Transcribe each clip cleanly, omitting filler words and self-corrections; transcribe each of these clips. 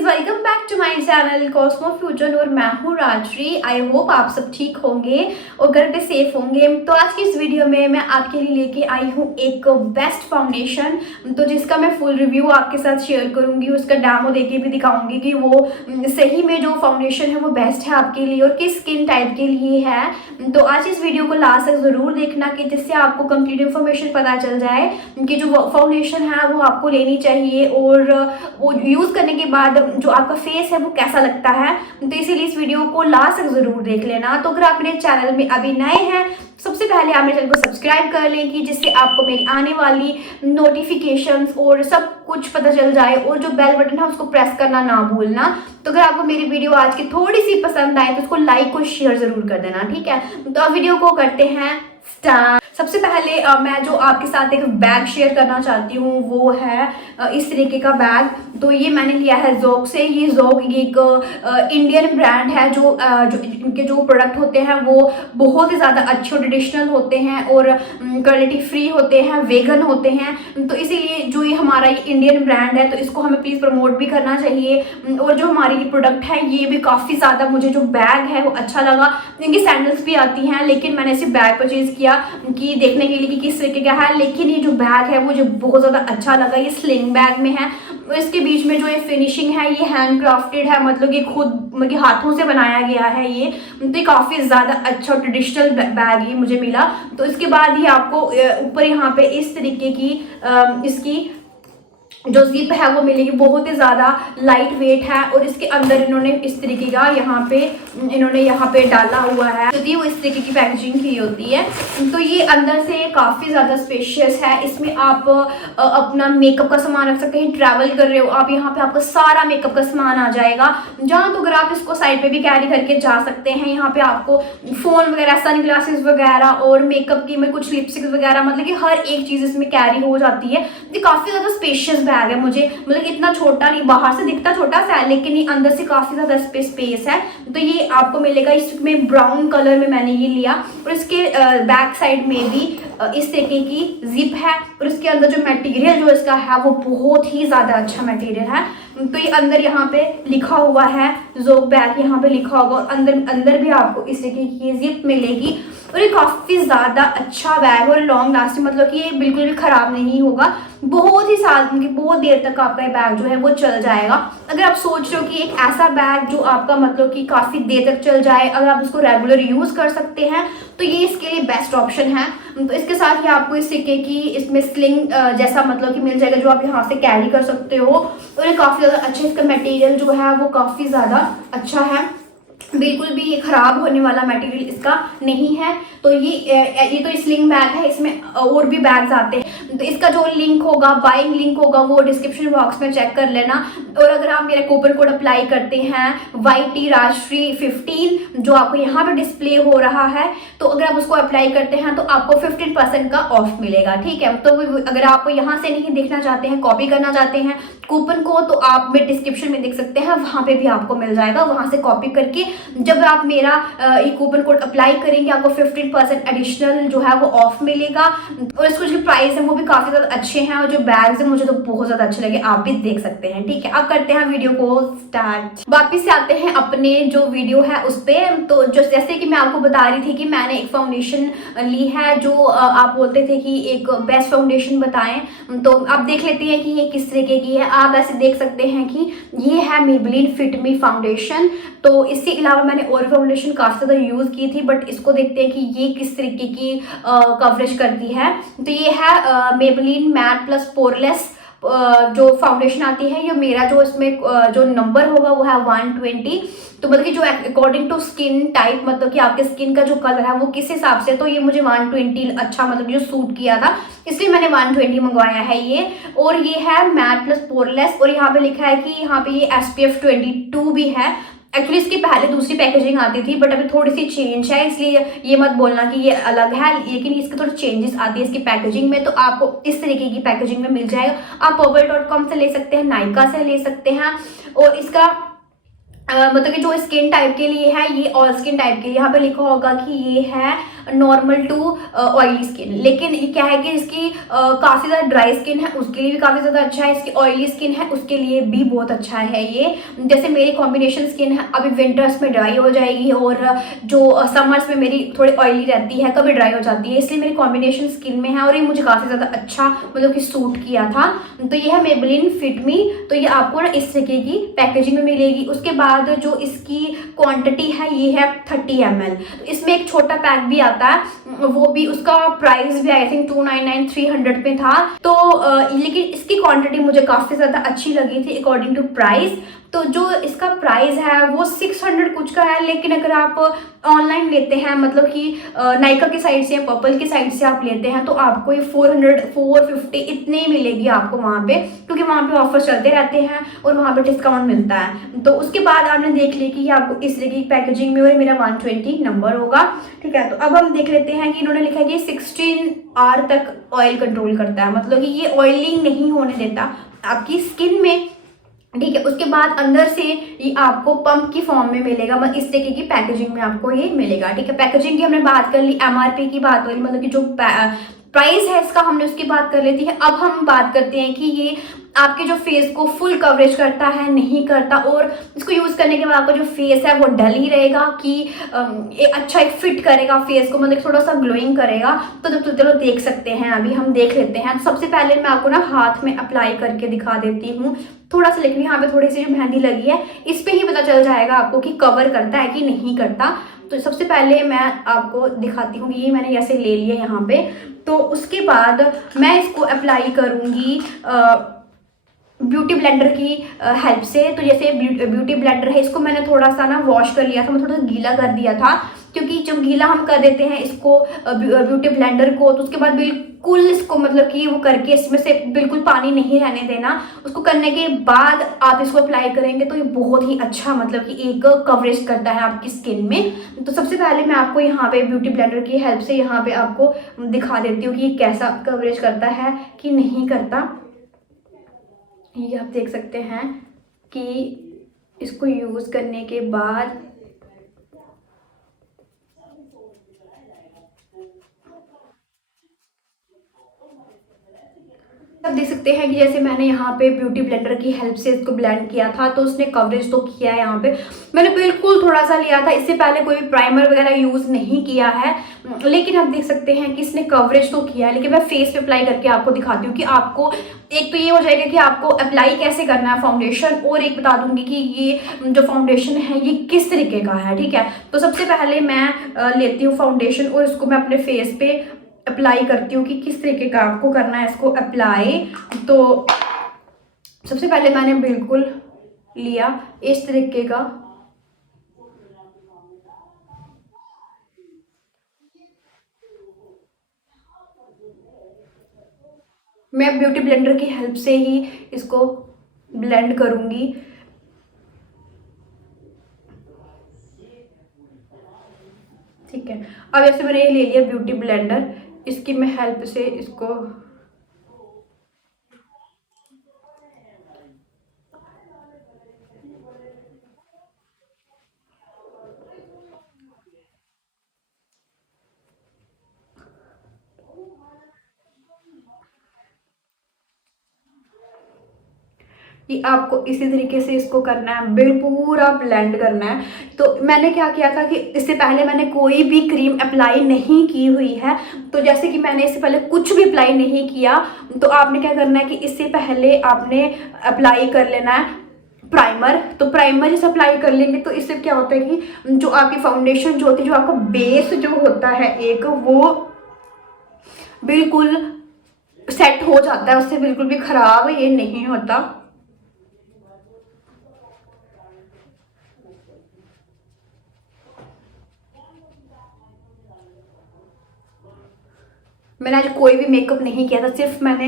Guys, welcome back to my channel Cosmo Fusion और मैं हूँ राजश्री। आई होप आप सब ठीक होंगे और घर पे सेफ होंगे। तो आज की इस वीडियो में मैं आपके लिए लेके आई हूँ एक बेस्ट फाउंडेशन, तो जिसका मैं फुल रिव्यू आपके साथ शेयर करूँगी, उसका डेमो देके भी दिखाऊंगी कि वो सही में जो फाउंडेशन है वो बेस्ट है आपके लिए और किस स्किन टाइप के लिए है। तो आज इस वीडियो को लास्ट तक ज़रूर देखना कि जिससे आपको कंप्लीट इन्फॉर्मेशन पता चल जाए कि जो फाउंडेशन है वो आपको लेनी चाहिए और वो यूज़ करने के बाद जो आपका फेस है वो कैसा लगता है। तो इसीलिए इस वीडियो को लास्ट तक ज़रूर देख लेना। तो अगर आप मेरे चैनल में अभी नए हैं, सबसे पहले आप मेरे चैनल को सब्सक्राइब कर लें कि जिससे आपको मेरी आने वाली नोटिफिकेशंस और सब कुछ पता चल जाए, और जो बेल बटन है उसको प्रेस करना ना भूलना। तो अगर आपको मेरी वीडियो आज की थोड़ी सी पसंद आए तो उसको लाइक और शेयर ज़रूर कर देना, ठीक है। तो अब वीडियो को करते हैं स्टार्ट। सबसे पहले मैं जो आपके साथ एक बैग शेयर करना चाहती हूँ वो है इस तरीके का बैग। तो ये मैंने लिया है जोग से। ये जोग एक इंडियन ब्रांड है जो इनके जो प्रोडक्ट होते हैं वो बहुत ही ज़्यादा अच्छे और ट्रेडिशनल होते हैं और क्वालिटी फ्री होते हैं, वेगन होते हैं। तो इसीलिए जो ये हमारा ये इंडियन ब्रांड है तो इसको हमें प्लीज़ प्रमोट भी करना चाहिए। और जो हमारी ये प्रोडक्ट है ये भी काफ़ी ज़्यादा, मुझे जो बैग है वो अच्छा लगा। इनकी सैंडल्स भी आती हैं लेकिन मैंने इसे बैग परचेज़ किया कि देखने के लिए कि किस तरीके का है। लेकिन ये जो बैग है मुझे बहुत ज़्यादा अच्छा लगा। ये स्लिंग बैग में है और इसके बीच में जो ये फिनिशिंग है ये हैंड क्राफ्टेड है, मतलब कि खुद मतलब हाथों से बनाया गया है ये। तो ये काफ़ी ज़्यादा अच्छा और ट्रेडिशनल बैग ये मुझे मिला। तो इसके बाद ही आपको ऊपर यहाँ पे इस तरीके की इसकी जो जिप है वो मिलेगी, बहुत ही ज़्यादा लाइट वेट है। और इसके अंदर इन्होंने इस तरीके का यहाँ पे डाला हुआ है, तो वो इस तरीके की पैकेजिंग की होती है। तो ये अंदर से काफ़ी ज़्यादा स्पेशियस है। इसमें आप अपना मेकअप का सामान रख सकते हैं। ट्रैवल कर रहे हो आप, यहाँ पे आपका सारा मेकअप का सामान आ जाएगा जहाँ। तो अगर आप इसको साइड पे भी कैरी करके जा सकते हैं। यहाँ पे आपको फ़ोन वगैरह, सन ग्लासेस वगैरह और मेकअप की में कुछ लिपस्टिक वगैरह, मतलब कि हर एक चीज़ इसमें कैरी हो जाती है। ये काफ़ी ज़्यादा स्पेशियस बैग है। मुझे मतलब इतना छोटा नहीं, बाहर से दिखता छोटा सा है लेकिन ये अंदर से काफी ज्यादा स्पेस है। तो ये आपको मिलेगा इसमें ब्राउन कलर में मैंने ये लिया। और इसके बैक साइड में भी इस तरीके की जिप है और इसके अंदर जो मटेरियल जो इसका है वो बहुत ही ज्यादा अच्छा मटेरियल है। तो ये अंदर यहाँ पे लिखा हुआ है जोग बैग, यहाँ पे लिखा होगा और अंदर भी आपको इस तरीके की जिप मिलेगी। और ये काफ़ी ज़्यादा अच्छा बैग और लॉन्ग लास्टिंग, मतलब कि ये बिल्कुल भी ख़राब नहीं होगा। बहुत ही साल, बहुत देर तक आपका ये बैग जो है वो चल जाएगा। अगर आप सोच रहे हो कि एक ऐसा बैग जो आपका मतलब कि काफ़ी देर तक चल जाए, अगर आप उसको रेगुलर यूज़ कर सकते हैं तो ये इसके लिए बेस्ट ऑप्शन है। तो इसके साथ ही आपको इस तरीके की इसमें स्लिंग जैसा मतलब कि मिल जाएगा जो आप यहाँ से कैरी कर सकते हो। और ये काफ़ी ज़्यादा अच्छा, इसका मटेरियल जो है वो काफ़ी ज़्यादा अच्छा है, बिल्कुल भी खराब होने वाला मटेरियल इसका नहीं है। तो ये तो स्लिंग बैग है, इसमें और भी बैग्स आते हैं। तो इसका जो लिंक होगा, बाइंग लिंक होगा, वो डिस्क्रिप्शन बॉक्स में चेक कर लेना। और अगर आप मेरा कूपन कोड अप्लाई करते हैं YT राजश्री 15 जो आपको यहाँ पे डिस्प्ले हो रहा है, तो अगर आप उसको अप्लाई करते हैं तो आपको 15% का ऑफ मिलेगा, ठीक है। तो अगर आप यहाँ से नहीं देखना चाहते हैं, कॉपी करना चाहते हैं कूपन को, तो आप मेरे डिस्क्रिप्शन में देख सकते हैं, वहाँ पे भी आपको मिल जाएगा। वहाँ से कॉपी करके जब आप मेरा ये कूपन कोड अप्लाई करेंगे आपको 15% एडिशनल जो है वो ऑफ मिलेगा। और इसको जो प्राइस है वो भी काफ़ी ज़्यादा अच्छे हैं और जो बैग्स हैं मुझे तो बहुत ज़्यादा अच्छे लगे, आप भी देख सकते हैं, ठीक है। अब करते हैं वीडियो को स्टार्ट। वापिस से आते हैं अपने जो वीडियो है उस पर। तो जो जैसे कि मैं आपको बता रही थी कि मैंने एक फाउंडेशन ली है जो आप बोलते थे कि एक बेस्ट फाउंडेशन बताएं, तो आप देख लेते हैं कि ये किस तरीके की है। आप ऐसे देख सकते हैं कि ये है मेबेलिन फिट मी फाउंडेशन। तो इसके अलावा मैंने और फाउंडेशन काफ़ी ज़्यादा यूज़ की थी, बट इसको देखते हैं कि ये किस तरीके की कवरेज करती है। तो ये है मेबेलिन मैट प्लस पोरलेस जो फाउंडेशन आती है। ये मेरा जो इसमें जो नंबर होगा वो है 120। तो मतलब कि जो अकॉर्डिंग टू स्किन टाइप, मतलब कि आपके स्किन का जो कलर है वो किस हिसाब से, तो ये मुझे 120 अच्छा मतलब जो सूट किया था, इसलिए मैंने 120 मंगवाया है ये। और ये है मैट प्लस पोरलेस और यहाँ पे लिखा है कि यहाँ पे ये SPF 22 भी है। एक्चुअली इसकी पहले दूसरी पैकेजिंग आती थी बट अभी थोड़ी सी चेंज है, इसलिए ये मत बोलना कि ये अलग है, लेकिन इसके थोड़ी चेंजेस आती है इसकी पैकेजिंग में। तो आपको इस तरीके की पैकेजिंग में मिल जाएगा। आप purple.com से ले सकते हैं, नायका से ले सकते हैं। और इसका मतलब कि जो स्किन टाइप के लिए है, ये ऑल स्किन टाइप के लिए, यहाँ पे लिखा होगा कि ये है नॉर्मल टू ऑयली स्किन। लेकिन ये क्या है कि इसकी काफ़ी ज़्यादा ड्राई स्किन है उसके लिए भी काफ़ी ज़्यादा अच्छा है, इसकी ऑयली स्किन है उसके लिए भी बहुत अच्छा है ये। जैसे मेरी कॉम्बिनेशन स्किन है, अभी विंटर्स में ड्राई हो जाएगी और जो समर्स में मेरी थोड़ी ऑयली रहती है, कभी ड्राई हो जाती है, इसलिए मेरी कॉम्बिनेशन स्किन में है और ये मुझे काफ़ी ज़्यादा अच्छा मतलब कि सूट किया था। तो ये है मेबेलिन फिट मी। तो ये आपको ना इस तरीके की पैकेजिंग में मिलेगी। उसके बाद जो इसकी क्वांटिटी है ये है 30 ml। तो इसमें एक छोटा पैक भी आता है, वो भी उसका प्राइस भी आई थिंक 299 300 में था। तो लेकिन इसकी क्वांटिटी मुझे काफ़ी ज़्यादा अच्छी लगी थी अकॉर्डिंग टू प्राइस। तो जो इसका प्राइस है वो 600 कुछ का है, लेकिन अगर आप ऑनलाइन लेते हैं मतलब कि नायका की साइड से या पर्पल की साइड से आप लेते हैं तो आपको ये 400 450 इतने ही मिलेगी आपको वहाँ पे, क्योंकि वहाँ पे ऑफर चलते रहते हैं और वहाँ पे डिस्काउंट मिलता है। तो उसके बाद आपने देख लिया कि ये आपको इस तरह की पैकेजिंग में और मेरा 120 नंबर होगा। ठीक है, तो अब हम देख लेते हैं कि इन्होंने लिखा है कि 16 आवर तक ऑयल कंट्रोल करता है, मतलब कि ये ऑयलिंग नहीं होने देता आपकी स्किन में। ठीक है, उसके बाद अंदर से ये आपको पंप की फॉर्म में मिलेगा, मतलब इस तरीके की पैकेजिंग में आपको ये मिलेगा। ठीक है, पैकेजिंग की हमने बात कर ली, एमआरपी की बात हो रही, मतलब कि जो प्राइस है इसका हमने उसकी बात कर लेती है। अब हम बात करते हैं कि ये आपके जो फेस को फुल कवरेज करता है नहीं करता, और इसको यूज़ करने के बाद आपका जो फेस है वो डल ही रहेगा कि अच्छा एक फिट करेगा फेस को, मतलब थोड़ा सा ग्लोइंग करेगा। तो चलो देख सकते हैं, अभी हम देख लेते हैं। तो सबसे पहले मैं आपको ना हाथ में अप्लाई करके दिखा देती हूँ थोड़ा सा, लेकिन यहाँ पे थोड़ी सी जो मेहंदी लगी है इस पे ही पता चल जाएगा आपको कि कवर करता है कि नहीं करता। तो सबसे पहले मैं आपको दिखाती हूँ, ये मैंने ऐसे ले लिया यहाँ पे। तो उसके बाद मैं इसको अप्लाई करूँगी ब्यूटी ब्लेंडर की हेल्प से। तो जैसे ब्यूटी ब्लेंडर है, इसको मैंने थोड़ा सा ना वॉश कर लिया था, मैं थोड़ा सा गीला कर दिया था, क्योंकि जब गीला हम कर देते हैं इसको ब्यूटी ब्लेंडर को, तो उसके बाद बिल्कुल इसको मतलब कि वो करके इसमें से बिल्कुल पानी नहीं रहने देना। उसको करने के बाद आप इसको अप्लाई करेंगे तो ये बहुत ही अच्छा मतलब कि एक कवरेज करता है आपकी स्किन में। तो सबसे पहले मैं आपको यहाँ पे ब्यूटी ब्लेंडर की हेल्प से यहाँ पे आपको दिखा देती हूँ कि ये कैसा कवरेज करता है कि नहीं करता। ये आप देख सकते हैं कि इसको यूज़ करने के बाद आप देख सकते हैं कि जैसे मैंने यहाँ पे ब्यूटी ब्लेंडर की हेल्प से इसको ब्लेंड किया था तो उसने कवरेज तो किया है। यहाँ पे मैंने बिल्कुल थोड़ा सा लिया था, इससे पहले कोई प्राइमर वगैरह यूज़ नहीं किया है, लेकिन आप देख सकते हैं कि इसने कवरेज तो किया है। लेकिन मैं फेस पे अप्लाई करके आपको दिखाती हूँ कि आपको एक तो ये हो जाएगा कि आपको अप्लाई कैसे करना है फाउंडेशन, और एक बता दूंगी कि ये जो फाउंडेशन है ये किस तरीके का है। ठीक है, तो सबसे पहले मैं लेती हूँ फाउंडेशन और इसको मैं अपने फेस पे अप्लाई करती हूँ कि किस तरीके का आपको करना है इसको अप्लाई। तो सबसे पहले मैंने बिल्कुल लिया इस तरीके का, मैं ब्यूटी ब्लेंडर की हेल्प से ही इसको ब्लेंड करूँगी। ठीक है, अब जैसे मैंने ये ले लिया ब्यूटी ब्लेंडर, इसकी मैं हेल्प से इसको कि आपको इसी तरीके से इसको करना है, बिल्कुल पूरा ब्लेंड करना है। तो मैंने क्या किया था कि इससे पहले मैंने कोई भी क्रीम अप्लाई नहीं की हुई है, तो जैसे कि मैंने इससे पहले कुछ भी अप्लाई नहीं किया, तो आपने क्या करना है कि इससे पहले आपने अप्लाई कर लेना है प्राइमर। तो प्राइमर इसे अप्लाई कर लेंगे तो इससे क्या होता है कि जो आपकी फाउंडेशन जो होती है, जो आपका बेस जो होता है एक, वो बिल्कुल सेट हो जाता है, उससे बिल्कुल भी खराब ये नहीं होता। मैंने आज कोई भी मेकअप नहीं किया था, सिर्फ मैंने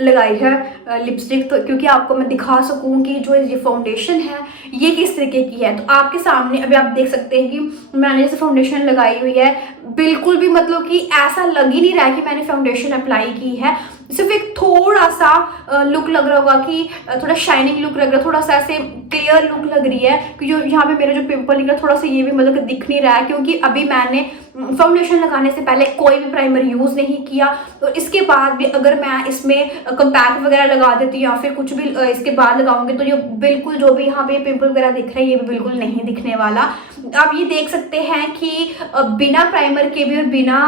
लगाई है लिपस्टिक, तो क्योंकि आपको मैं दिखा सकूं कि जो ये फाउंडेशन है ये किस तरीके की है। तो आपके सामने अभी आप देख सकते हैं कि मैंने जैसे फाउंडेशन लगाई हुई है, बिल्कुल भी मतलब कि ऐसा लग ही नहीं रहा है कि मैंने फाउंडेशन अप्लाई की है। सिर्फ एक थोड़ा सा लुक लग रहा होगा कि थोड़ा शाइनिंग लुक लग रहा है, थोड़ा सा ऐसे क्लियर लुक लग रही है कि जो यहाँ पे मेरा जो पिंपल निकला थोड़ा सा ये भी मतलब कि दिख नहीं रहा है, क्योंकि अभी मैंने फाउंडेशन लगाने से पहले कोई भी प्राइमर यूज़ नहीं किया। तो इसके बाद भी अगर मैं इसमें कंपैक्ट वगैरह लगा देती हूँ या फिर कुछ भी इसके बाद लगाऊंगी तो ये बिल्कुल जो भी यहाँ पे पिंपल वगैरह दिख रहे हैं ये भी बिल्कुल नहीं दिखने वाला। आप ये देख सकते हैं कि बिना प्राइमर के भी और बिना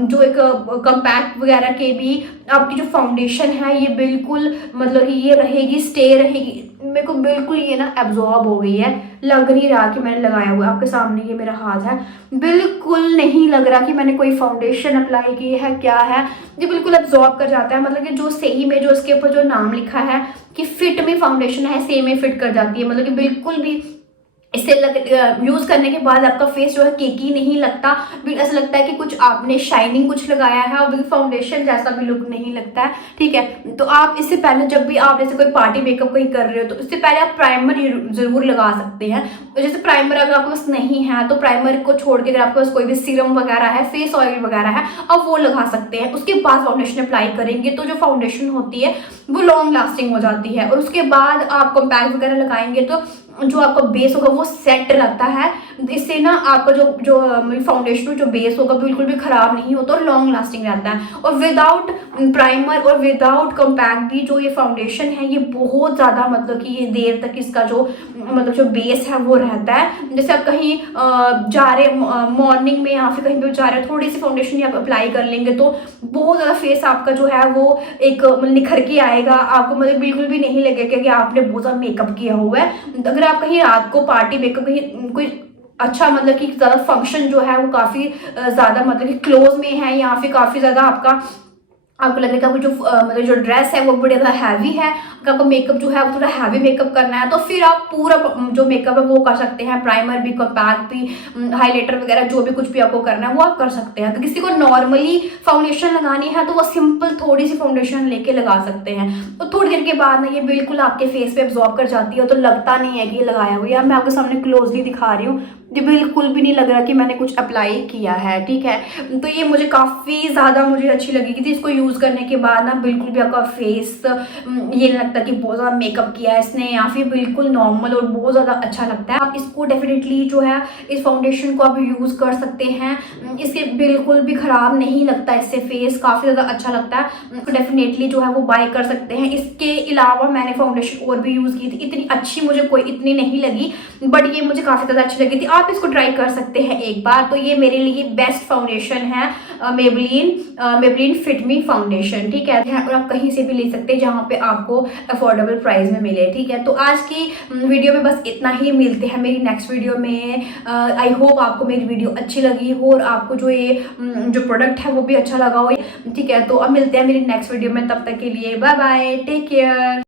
जो एक कंपैक्ट वगैरह के भी आपकी जो फाउंडेशन है ये बिल्कुल मतलब कि ये रहेगी, स्टे रहेगी। मेरे को बिल्कुल ये ना एब्जॉर्ब हो गई है, लग नहीं रहा कि मैंने लगाया हुआ है। आपके सामने ये मेरा हाथ है, बिल्कुल नहीं लग रहा कि मैंने कोई फाउंडेशन अप्लाई की है, क्या है, ये बिल्कुल एब्जॉर्ब कर जाता है। मतलब कि जो सही में जो इसके ऊपर जो नाम लिखा है कि फिट में फाउंडेशन है, सेम में फिट कर जाती है। मतलब कि बिल्कुल भी इसे यूज करने के बाद आपका फेस जो है केकी नहीं लगता, ऐसा लगता है कि कुछ आपने शाइनिंग कुछ लगाया है और फाउंडेशन जैसा भी लुक नहीं लगता है। ठीक है, तो आप इससे पहले जब भी आप जैसे कोई पार्टी मेकअप कहीं कर रहे हो तो इससे पहले आप प्राइमर जरूर लगा सकते हैं। तो जैसे प्राइमर अगर आपके पास नहीं है तो प्राइमर को छोड़ के अगर आपके पास कोई भी सीरम वगैरह है, फेस ऑयल वगैरह है, आप वो लगा सकते हैं। उसके बाद फाउंडेशन अप्लाई करेंगे तो जो फाउंडेशन होती है वो लॉन्ग लास्टिंग हो जाती है। और उसके बाद आप कॉम्पैक्ट वगैरह लगाएंगे तो जो आपका बेस होगा वो सेट रहता है। इससे ना आपका जो फाउंडेशन जो बेस होगा बिल्कुल भी खराब नहीं होता और लॉन्ग लास्टिंग रहता है। और विदाउट प्राइमर और विदाउट कॉम्पैक्ट भी जो ये फाउंडेशन है ये बहुत ज़्यादा मतलब कि ये देर तक इसका जो मतलब जो बेस है वो रहता है। जैसे आप कहीं जा रहे मॉर्निंग में या फिर कहीं भी जा रहे थोड़ी सी फाउंडेशन आप अप्लाई कर लेंगे तो बहुत ज़्यादा फेस आपका जो है वो एक निखर के आएगा। आपको मतलब बिल्कुल भी नहीं लगेगा कि आपने बहुत ज़्यादा मेकअप किया हुआ है। अगर आप कहीं रात को पार्टी मेकअप कहीं कोई अच्छा मतलब कि ज़्यादा फंक्शन जो है वो काफ़ी ज़्यादा मतलब कि क्लोज में है या फिर काफ़ी ज़्यादा आपको लगेगा वो जो मतलब जो ड्रेस है वो बड़ी ज़्यादा हैवी है, अगर आपको मेकअप जो है वो थोड़ा हैवी मेकअप करना है तो फिर आप पूरा जो मेकअप है वो कर सकते हैं। प्राइमर भी, कॉम्पैक्ट भी, हाइलाइटर वगैरह जो भी कुछ भी आपको करना है वो आप कर सकते हैं। तो किसी को नॉर्मली फाउंडेशन लगानी है तो वो सिंपल थोड़ी सी फाउंडेशन लेके लगा सकते हैं। तो थोड़ी देर के बाद ना ये बिल्कुल आपके फेस पे एब्जॉर्ब कर जाती है तो लगता नहीं है कि ये लगाया हुआ है। मैं आपके सामने क्लोजली दिखा रही हूँ, ये बिल्कुल भी नहीं लग रहा कि मैंने कुछ अप्लाई किया है। ठीक है, तो ये मुझे काफ़ी ज़्यादा मुझे अच्छी लगी कि इसको यूज़ करने के बाद ना बिल्कुल भी आपका फेस ये नहीं लगता कि बहुत ज़्यादा मेकअप किया है इसने या फिर बिल्कुल नॉर्मल, और बहुत ज़्यादा अच्छा लगता है। आप इसको डेफिनेटली जो है इस फाउंडेशन को आप यूज़ कर सकते हैं, इससे बिल्कुल भी ख़राब नहीं लगता, इससे फेस काफ़ी ज़्यादा अच्छा लगता है। तो डेफिनेटली जो है वो बाय कर सकते हैं। इसके अलावा मैंने फाउंडेशन और भी यूज़ की थी, इतनी अच्छी मुझे कोई इतनी नहीं लगी, बट ये मुझे काफ़ी ज़्यादा अच्छी लगी थी। आप इसको ट्राई कर सकते हैं एक बार। तो ये मेरे लिए बेस्ट फाउंडेशन है मेबेलिन फिट मी फाउंडेशन। ठीक है, और आप कहीं से भी ले सकते हैं जहाँ पे आपको अफोर्डेबल प्राइस में मिले। ठीक है, तो आज की वीडियो में बस इतना ही। मिलते हैं मेरी नेक्स्ट वीडियो में। आई होप आपको मेरी वीडियो अच्छी लगी हो और आपको जो ये जो प्रोडक्ट है वो भी अच्छा लगा हो। ठीक है, तो अब मिलते हैं मेरी नेक्स्ट वीडियो में, तब तक के लिए बाय बाय, टेक केयर।